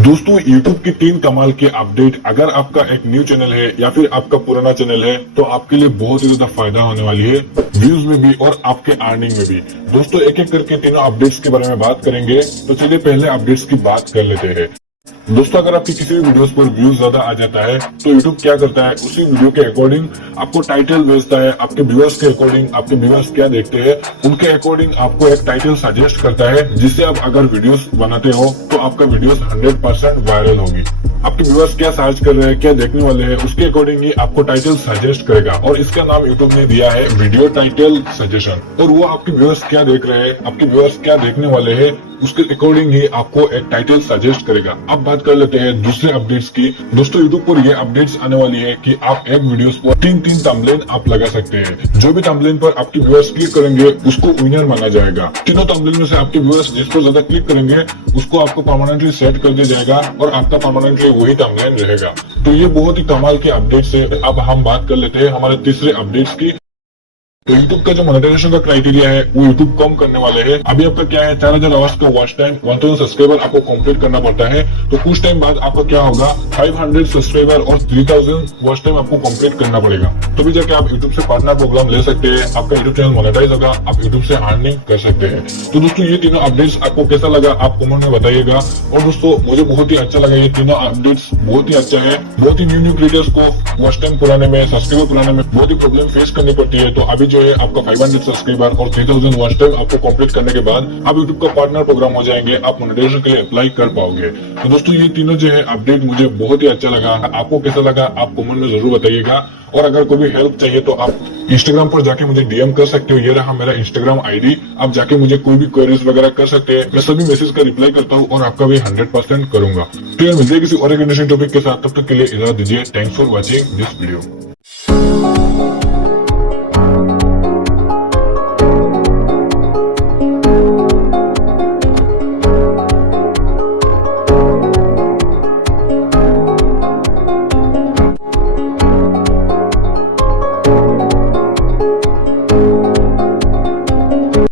दोस्तों YouTube की 3 कमाल के अपडेट अगर आपका एक न्यू चैनल है या फिर आपका पुराना चैनल है तो आपके लिए बहुत ही ज्यादा फायदा होने वाली है, व्यूज में भी और आपके अर्निंग में भी। दोस्तों एक एक करके तीनों अपडेट्स के बारे में बात करेंगे, तो चलिए पहले अपडेट्स की बात कर लेते हैं। दोस्तों अगर आपकी किसी भी वीडियोस पर व्यूज ज्यादा आ जाता है तो YouTube क्या करता है, उसी वीडियो के अकॉर्डिंग आपको टाइटल भेजता है। आपके व्यूअर्स के अकॉर्डिंग, आपके व्यूअर्स क्या देखते हैं उनके अकॉर्डिंग आपको एक टाइटल सजेस्ट करता है, जिससे आप अगर वीडियोस बनाते हो तो आपका वीडियोस 100% वायरल होगी। आपके व्यूअर्स क्या सर्च कर रहे हैं, क्या देखने वाले हैं, उसके अकॉर्डिंग ही आपको टाइटल सजेस्ट करेगा और इसका नाम YouTube ने दिया है वीडियो टाइटल सजेशन। और वो आपके व्यूअर्स क्या देख रहे हैं, आपके व्यूअर्स क्या देखने वाले हैं, उसके अकॉर्डिंग ही आपको एक टाइटल सजेस्ट करेगा। अब बात कर लेते हैं दूसरे अपडेट्स की। दोस्तों YouTube पर ये अपडेट्स आने वाली है कि आप एक वीडियोस पर 3 थंबनेल आप लगा सकते हैं। जो भी थंबनेल पर आपके व्यूअर्स क्लिक करेंगे उसको विनर माना जाएगा। तीनों थंबनेल में से आपके व्यूअर्स जिस पर ज्यादा क्लिक करेंगे उसको आपको परमानेंटली सेट कर दिया जाएगा और आपका परमानेंटली वही थंबनेल रहेगा। तो ये बहुत ही कमाल के अपडेट्स है। अब हम बात कर लेते हैं हमारे तीसरे अपडेट्स की। तो YouTube का जो मोनेटाइजेशन का क्राइटेरिया है वो YouTube कम करने वाले हैं। अभी आपका क्या है, 4000 आवर्स का वॉच टाइम, 1000 सब्सक्राइबर आपको कंप्लीट करना पड़ता है। तो कुछ टाइम बाद आपका क्या होगा, 500 सब्सक्राइबर और 3000 वॉच टाइम आपको कंप्लीट करना पड़ेगा। तो भी जाके आप YouTube से पार्टनर प्रोग्राम ले सकते हैं, आपका YouTube चैनल मोनेटाइज होगा, आप YouTube से अर्निंग कर सकते हैं। तो दोस्तों ये तीनों अपडेट्स आपको कैसा लगा आप कमेंट में बताइएगा। और दोस्तों मुझे बहुत ही अच्छा लगा, ये तीनों अपडेट्स बहुत ही अच्छा है। बहुत ही न्यू क्रिएटर्स को वॉच टाइम पुराने में, सब्सक्राइबर पुराने में बहुत ही प्रॉब्लम फेस करनी पड़ती है। तो अभी जो है आपका 500 सब्सक्राइबर और 3000 वॉच टाइम आपको कंप्लीट करने के बाद आप YouTube का पार्टनर प्रोग्राम हो जाएंगे, आप मोनेटाइजेशन के लिए अप्लाई कर पाओगे। तो दोस्तों ये तीनों जो है अपडेट मुझे बहुत ही अच्छा लगा। आपको कैसा लगा आप कमेंट में जरूर बताइएगा। और अगर कोई भी हेल्प चाहिए तो आप इंस्टाग्राम पर जाके मुझे डीएम कर सकते हो। ये रहा मेरा इंस्टाग्राम आईडी, आप जाके मुझे कोई भी क्वेरीज वगैरह कर सकते हैं। मैं सभी मैसेज का रिप्लाई करता हूँ और आपका भी 100% करूंगा। तो यार मिलते हैं किसी और एक इंटरेस्टिंग टॉपिक के साथ, तब तक के लिए इजाजत दीजिए। Thanks for watching this video.